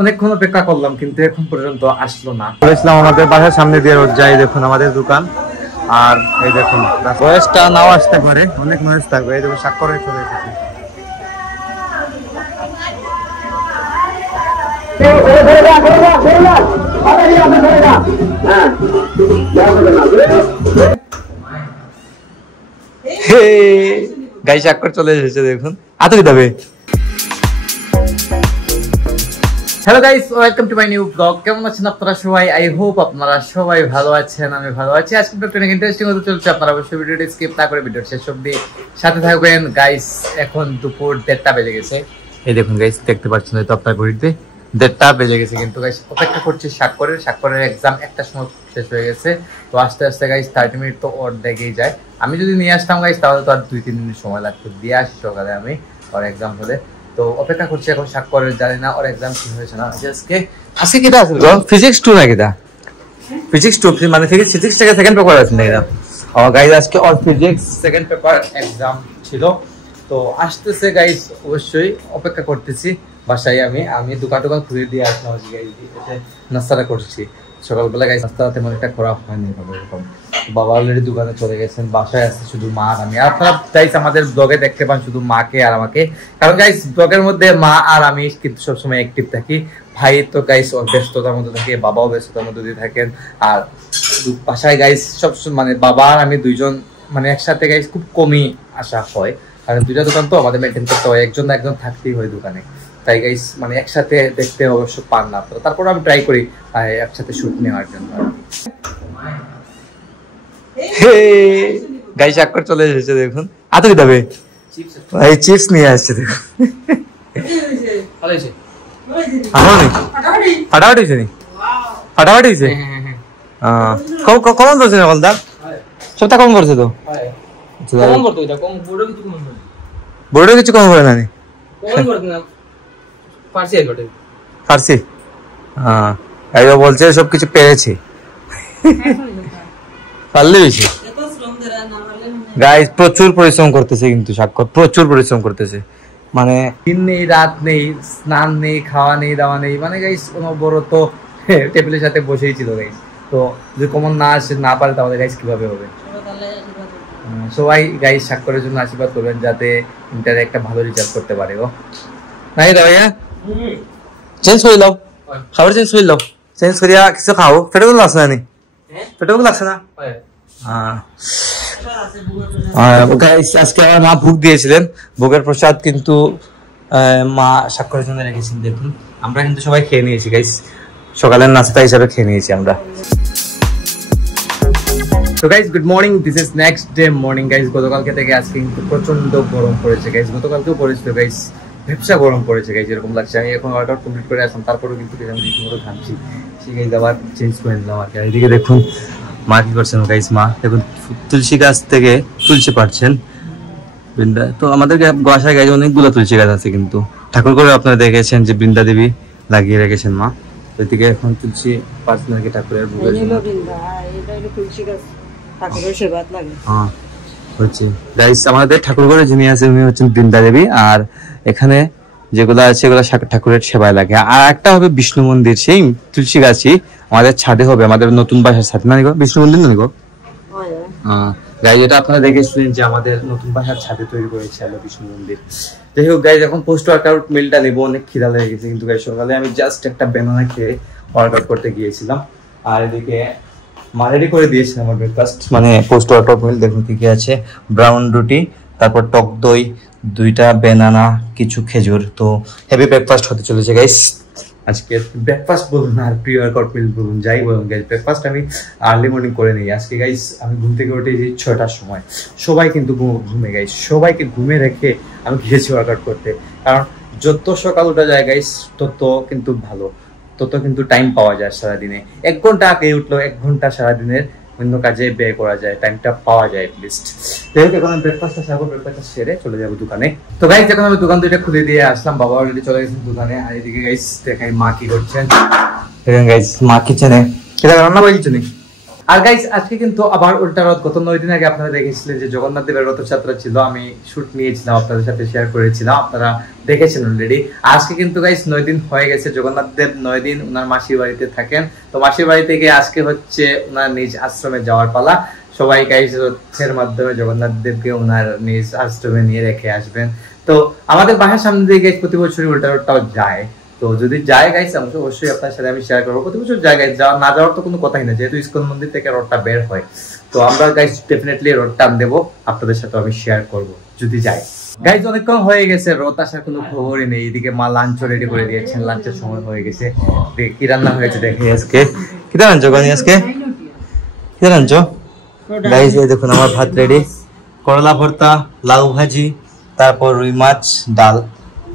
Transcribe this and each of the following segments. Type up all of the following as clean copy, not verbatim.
অনেকক্ষণ অপেক্ষা করলাম কিন্তু এখন পর্যন্ত আসলো না। বলেছিলাম আমাদের বাসার সামনে দিয়ে রোড যাই, দেখুন আমাদের দোকান। আর এই দেখুন বয়সটা নাও আসতে পারে, অনেক নয়েজ থাকবে। এই দেখুন স্বাক্ষরে চলে এসেছে। গাই স্বাক্ষর চলে এসেছে দেখুন। আতরি যাবে। Hello guys, welcome to my new blog. কেমন আছেন আপনারা সবাই? আই হোপ আপনারা সবাই ভালো আছেন, আমি ভালো আছি। আজকে ব্লগটা অনেক ইন্টারেস্টিং হতে চলছে, আপনারা অবশ্যই ভিডিওটি স্কিপ না করে ভিডিওর শেষ অবধি সাথে থাকবেন। গাইস এখন দুপুর 1:30 বেজে গেছে। এই দেখুন গাইস, দেখতে পাচ্ছেন হয়তো আপনার ঘড়িতে 1:30 বেজে গেছে। কিন্তু গাইস অপেক্ষা করছি স্বাক্ষরের এক্সাম একটার সময় শেষ হয়ে গেছে। তো আস্তে আস্তে গাইস 30 মিনিট তো অর্ধেকেই যায়। আমি যদি নিয়ে আসতাম গাইস তাহলে তো আর 2-3 মিনিট সময় লাগতো। দিয়ে আসি সকালে আমি ওর এক্সাম হলে। তো অপেক্ষা করছি এখন স্বাক্ষরের, জানি না ওর এক্সাম কি হয়েছে না। আজকে কিটা আছে ফিজিক্স 2 না কিটা? ফিজিক্স 2 মানে ফিজিক্স থেকে সেকেন্ড পেপার আছে না এটা? ও গাইস আজকে ওর ফিজিক্স সেকেন্ড পেপার এক্সাম ছিল। তো আসতেছে গাইস, অবশ্যই অপেক্ষা করতেছি। বাসায় আমি দোকান খুলে দিয়ে আসলাম গাইস, এসে নাস্তাটা করছি সকালবেলা। গাইস নাস্তা তেমন একটা করা হয়নি এরকম। বাবা অলরেডি দোকানে চলে গেছেন, বাসায় আসছে শুধু মা আর আমি। আপনারা গাইস আমাদের ব্লগে দেখতে পান শুধু মাকে আর আমাকে, কারণ গাইস ব্লগের মধ্যে মা আর আমি কিন্তু সবসময় অ্যাক্টিভ থাকি। ভাই তো গাইস ব্যস্ততার মধ্যে থাকে, বাবাও ব্যস্ততার মধ্যে দিয়ে থাকেন। আর বাসায় গাইস সব মানে বাবা আর আমি দুইজন মানে একসাথে গাইস খুব কমই আসা হয়, কারণ দুইটা দোকান তো আমাদের মেনটেন করতে হয়, একজন না একজন থাকতেই হয় দোকানে। তাই গাইস মানে একসাথে দেখতে অবশ্য পান না, তারপর আমি ট্রাই করি একসাথে শুট নেওয়ার জন্য। গাইস স্বাক্ষর চলে এসেছে দেখুন। আতরি যাবে, এই চিপস নিয়ে আসছে দেখুন। ফাটাফাটি হয়েছে নি? ফাটাফাটি হয়েছে? কমন করছে না বলদা? সবটা কম করছে তো? বোর্ডে কিছু কম করে না? ফার্সি বলছে সবকিছু পেরেছি, পারলে বেশি। গাইস প্রচুর পরিশ্রম করতেছে কিন্তু স্বাক্ষর, প্রচুর পরিশ্রম করতেছে। মানে দিন নেই রাত নেই, স্নান নেই, খাওয়া নেই, দাওয়া নেই। মানে গাইস কোনো বড় তো টেবিলের সাথে বসেই ছিল গাইস। তো যদি কমন না আসে না পারে তাহলে গাইস কিভাবে হবে? সবাই গাইস স্বাক্ষরের জন্য আশীর্বাদ করবেন যাতে ইন্টারে একটা ভালো রেজাল্ট করতে পারে। ও নাই দা ভাইয়া চেঞ্জ করে দাও, খাবার চেঞ্জ করে দাও। চেঞ্জ করিয়া কিছু খাও, পেটে গুলো লাগছে না? পেটে গুলো লাগছে না? আজকে আমার মা ভোগ দিয়েছিলেন, ভোগের প্রসাদ কিন্তু মা স্বাক্ষরের জন্য রেখেছেন দেখুন। আমরা কিন্তু সবাই খেয়ে নিয়েছি গাইস, সকালের নাস্তা হিসাবে খেয়ে নিয়েছি আমরা। তো guys good morning, this is next day morning guys. গতকালকে থেকে আজকে কিন্তু প্রচন্ড গরম পড়েছে গাইস, গতকালকেও পড়েছিল গাইস, ভেপসা গরম পড়েছে গাইস এরকম লাগছে। আমি এখন ওয়ার্কআউট কমপ্লিট করে আসলাম, তারপরেও কিন্তু আমি রীতিমতো ঘামছি। সেই গাইস আবার চেঞ্জ করে নিলাম আর কি। এদিকে দেখুন মা কি করছেন গাইস, মা দেখুন তুলসী গাছ থেকে তুলসী পাড়ছেন বৃন্দা। তো আমাদের বাসায় গাইস অনেকগুলো তুলসী গাছ আছে, কিন্তু ঠাকুর করে আপনারা দেখেছেন যে বৃন্দা দেবী লাগিয়ে রেখেছেন মা। এদিকে এখন তুলসী পাড়ছেন আর কি ঠাকুরের ভোগের জন্য। হ্যাঁ হচ্ছে গাইস, আমাদের ঠাকুর ঘরে যিনি আছে উনি হচ্ছেন বৃন্দা দেবী। আর এখানে যেগুলো আছে এগুলো ঠাকুরের সেবায় লাগে। আর একটা হবে বিষ্ণু মন্দির, সেই তুলসী গাছই আমাদের ছাদে হবে, আমাদের নতুন বাসার ছাদে না নিগো, বিষ্ণু মন্দির না নিগো? গাইজ এটা আপনারা দেখেছিলেন যে আমাদের নতুন বাসার ছাদে তৈরি করেছে বিষ্ণু মন্দির। যাই হোক গাইজ এখন পোস্ট ওয়ার্কআউট মিলটা নেবো, অনেক খিদা লেগে গেছে। কিন্তু গাইজ সকালে আমি জাস্ট একটা ব্যানানা খেয়ে ওয়ার্কআউট করতে গিয়েছিলাম। আর এদিকে মা রেডি করে দিয়েছিলাম আমার ব্রেকফাস্ট, মানে পোস্ট ওয়ার্কআউট মিল দেখুন কি কি আছে। ব্রাউন রুটি, তারপর টক দই, 2টা বেনানা, কিছু খেজুর। তো হেভি ব্রেকফাস্ট হতে চলেছে গাইস আজকে। ব্রেকফাস্ট বলুন আর প্রি ওয়ার্কআউট মিল বলুন, যাই বলুন গাইস, ব্রেকফাস্ট আমি আর্লি মর্নিং করে নিই আজকে গাইস। আমি ঘুম থেকে উঠেছি 6টার সময়, সবাই কিন্তু ঘুমে গাইস, সবাইকে ঘুমে রেখে আমি গিয়েছি ওয়ার্কআউট করতে। কারণ যত সকাল ওঠা যায় গাইস তত কিন্তু ভালো, তত কিন্তু টাইম পাওয়া যায় সারাদিনে। 1 ঘন্টা আগে উঠলো 1 ঘন্টা সারাদিনের অন্য কাজে ব্যয় করা যায়, টাইমটা পাওয়া যায় এটলিস্ট। যাই হোক এখন ব্রেকফাস্টটা সারবো, ব্রেকফাস্টটা সেরে চলে যাবো দোকানে। তো গাইস এখন আমি দোকান দুইটা খুলে দিয়ে আসলাম, বাবা অলরেডি চলে গেছেন দোকানে। আর এদিকে গাইস দেখাই মা কি করছেন। দেখেন গাইস মা কিচেনে, কিটা রান্না করে কিচেনে আর গাইস আজকে কিন্তু আবার উল্টা রথ। গত 9 দিন আগে আপনারা দেখেছিলেন যে জগন্নাথ দেবের রথযাত্রা ছিল, আমি শুট নিয়েছিলাম, আপনাদের সাথে শেয়ার করেছিলাম, আপনারা দেখেছেন অলরেডি। আজকে কিন্তু গাইস 9 দিন হয়ে গেছে, জগন্নাথ দেব 9 দিন উনার মাসির বাড়িতে থাকেন। তো মাসির বাড়ি থেকে আজকে হচ্ছে উনার নিজ আশ্রমে যাওয়ার পালা। সবাই গাইস রথের মাধ্যমে জগন্নাথ দেবকে উনার নিজ আশ্রমে নিয়ে রেখে আসবেন। তো আমাদের বাসার সামনে দিয়ে গাইস প্রতি বছরই উল্টা রথটাও যায়। তো যদি যায় গাইস অবশ্যই আপনার সাথে আমি শেয়ার করবো। প্রতি বছর যায় গাইস, না যাওয়ার তো কোনো কথাই না, যেহেতু ইসকন মন্দির থেকে রথটা বের হয়। তো আমরা গাইস ডেফিনেটলি রথ টান দেবো, আপনাদের সাথে আমি শেয়ার করব যদি যাই। গাইস অনেকক্ষণ হয়ে গেছে, রথ আসার কোনো খবরই নেই। এদিকে মা লাঞ্চ রেডি করে দিয়েছেন, লাঞ্চের সময় হয়ে গেছে। কি রান্না হয়েছে দেখি আজকে। কি রান্না গানি আজকে, কি রান্না গাইস? এই দেখুন আমার ভাত রেডি, করলা ভর্তা, লাউ ভাজি, তারপর রুই মাছ, ডাল।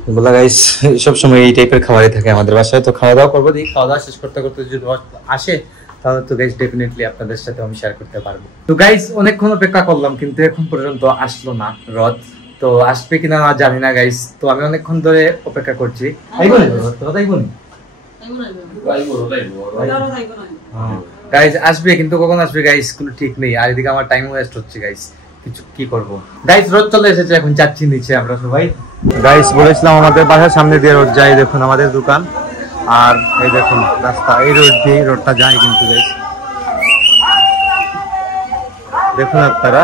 এগুলো গাইস সব সময় এই টাইপের খাবারই থাকে আমাদের বাসায়। তো খাওয়া দাওয়া করবো, দেখি খাওয়া দাওয়া শেষ করতে করতে যদি আসে তাহলে তো গাইস ডেফিনেটলি আপনাদের সাথে আমি শেয়ার করতে পারবো। তো গাইস অনেকক্ষণ অপেক্ষা করলাম কিন্তু এখন পর্যন্ত আসলো না রথ। তো আসবে কিনা না জানি না গাইস। তো আমি অনেকক্ষণ ধরে অপেক্ষা করছি। গাইস আসবে কিন্তু কখন আসবে গাইস কোনো ঠিক নেই। আর এদিকে আমার টাইম ওয়েস্ট হচ্ছে গাইস, কিছু কি করবো। গাইস রথ চলে এসেছে, এখন যাচ্ছি নিচে আমরা সবাই। গাইস বলেছিলাম আমাদের বাসার সামনে দিয়ে রোড যায়, দেখুন আমাদের দোকান আর এই দেখুন রাস্তা, এই রোড দিয়ে রোডটা যায় কিন্তু গাইস দেখুন আপনারা।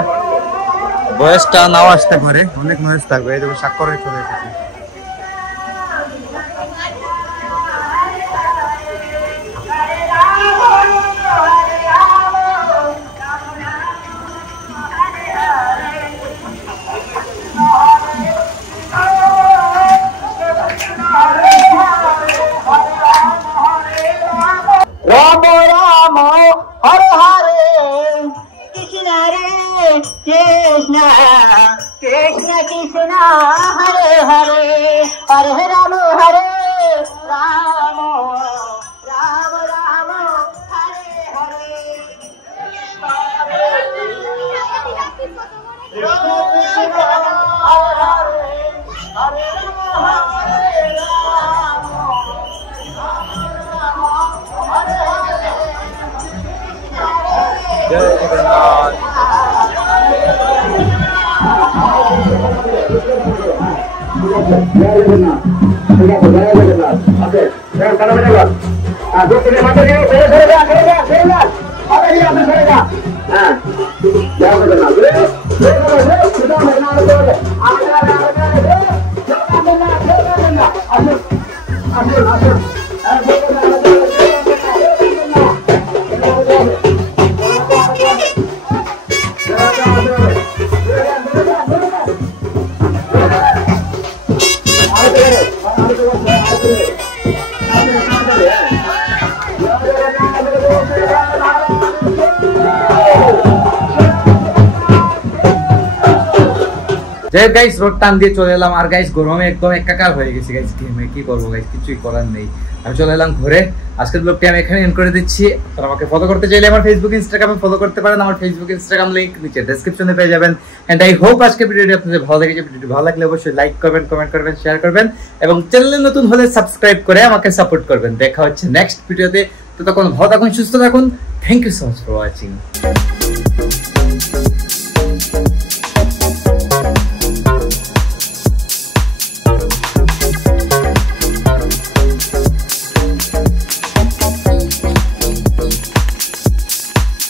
বয়সটা নাও আসতে পারে, অনেক নয়েজ থাকবে। এই দেখুন স্বাক্ষরে চলে এসেছে। राम राम हरे हरे कृष्ण रे कृष्ण कृष्ण कृष्ण हरे हरे हरे राम राम राम राम हरे हरे कृष्ण कृष्ण हरे हरे हरे राम जय जगन्नाथ। যাই গাইস রোড টান দিয়ে চলে এলাম। আর গাইস গরমে একদম একাকার হয়ে গেছে গাইস, কি করবো গাইস, কিছুই করার নেই। আমি চলে এলাম ঘরে। আজকের ব্লগটি আমি এখানে এন্ড করে দিচ্ছি। আপনারা আমাকে ফলো করতে চাইলে আমার ফেসবুক ইনস্টাগ্রামে ফলো করতে পারেন। আমার ফেসবুক ইনস্টাগ্রাম লিংক নিচে ডেসক্রিপশনে পেয়ে যাবেন। এন্ড আই হোপ আজকে ভিডিওটি আপনাদের ভালো লেগেছে। ভিডিওটি ভালো লাগলে অবশ্যই লাইক করবেন, কমেন্ট করবেন, শেয়ার করবেন এবং চ্যানেলে নতুন হলে সাবস্ক্রাইব করে আমাকে সাপোর্ট করবেন। দেখা হচ্ছে নেক্সট ভিডিওতে। তো তখন ভালো থাকুন, সুস্থ থাকুন। Thank you so much for watching.